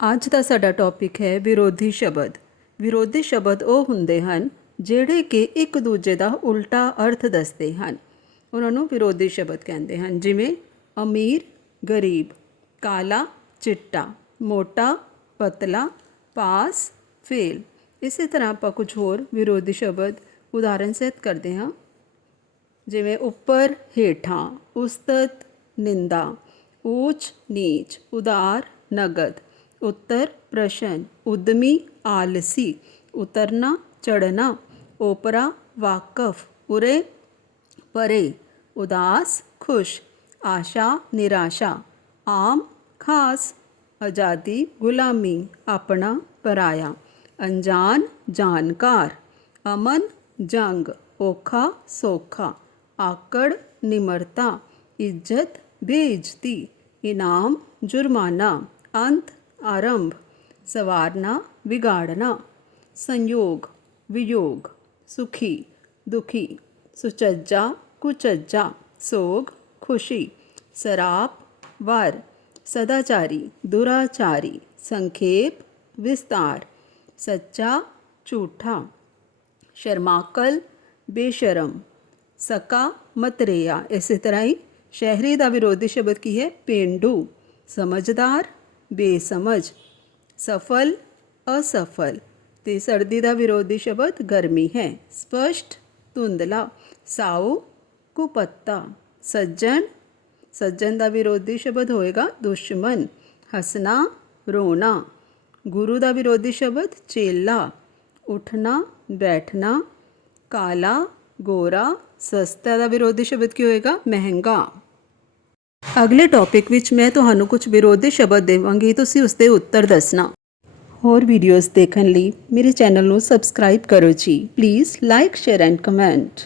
ਅੱਜ ਦਾ ਸਾਡਾ ਟੌਪਿਕ ਹੈ ਵਿਰੋਧੀ ਸ਼ਬਦ। ਵਿਰੋਧੀ ਸ਼ਬਦ ਉਹ ਹੁੰਦੇ ਹਨ ਜਿਹੜੇ ਕਿ ਇੱਕ ਦੂਜੇ ਦਾ ਉਲਟਾ ਅਰਥ ਦੱਸਦੇ ਹਨ। ਉਹਨਾਂ ਨੂੰ ਵਿਰੋਧੀ ਸ਼ਬਦ ਕਹਿੰਦੇ ਹਨ, ਜਿਵੇਂ ਅਮੀਰ, ਗਰੀਬ, ਕਾਲਾ, ਚਿੱਟਾ, ਮੋਟਾ, ਪਤਲਾ, ਪਾਸ, ਫੇਲ। ਇਸੇ ਤਰ੍ਹਾਂ ਆਪਾਂ ਕੁਝ ਹੋਰ ਵਿਰੋਧੀ ਸ਼ਬਦ ਉਦਾਹਰਨ ਸਹਿਤ ਕਰਦੇ ਹਾਂ। ਜਿਵੇਂ ਉੱਪਰ ਹੇਠਾਂ, ਉਸਤਤ, ਨਿੰਦਾ, ਊਚ, ਨੀਚ ਉਦਾਰ ਨਗਦ। उत्तर प्रश्न उद्यमी आलसी, उतरना, चढ़ना, ओपरा, वाकफ, उरे, परे, उदास, खुश, आशा, निराशा, आम, खास, आज़ादी, गुलामी, अपना, पराया, अनजान, जानकार, अमन, जंग, ओखा, सोखा, आकड़, निमरता, इज़्ज़त, बेइज्जती, इनाम, जुर्माना, अंत आरंभ, सवारना, बिगाड़ना, संयोग, वियोग, सुखी, दुखी, सुचज्जा, कुचज्जा, सोग, खुशी, सराप, वर, सदाचारी, दुराचारी, संखेप, विस्तार, सच्चा, झूठा, शर्माकल, बेशरम, सका, मतरेया, इसी तरह ही शहरी का विरोधी शब्द की है, पेंडू, समझदार बेसमझ सफल, असफल, ते सर्दी का विरोधी शब्द गर्मी है, स्पष्ट धुंधला साऊ, कुपत्ता, सज्जन सज्जन का विरोधी शब्द होएगा दुश्मन, हसना, रोना गुरु का विरोधी शब्द चेला, उठना, बैठना, काला, गोरा, सस्ता का विरोधी शब्द क्यों होएगा महँगा। ਅਗਲੇ ਟੌਪਿਕ ਵਿੱਚ ਮੈਂ ਤੁਹਾਨੂੰ ਕੁਝ ਵਿਰੋਧੀ ਸ਼ਬਦ ਦੇਵਾਂਗੀ, ਤੁਸੀਂ ਉਸ ਦੇ ਉੱਤਰ ਦੱਸਣਾ। ਹੋਰ ਵੀਡੀਓਜ਼ ਦੇਖਣ ਲਈ ਮੇਰੇ ਚੈਨਲ ਨੂੰ ਸਬਸਕ੍ਰਾਈਬ ਕਰੋ ਜੀ। Please like share and comment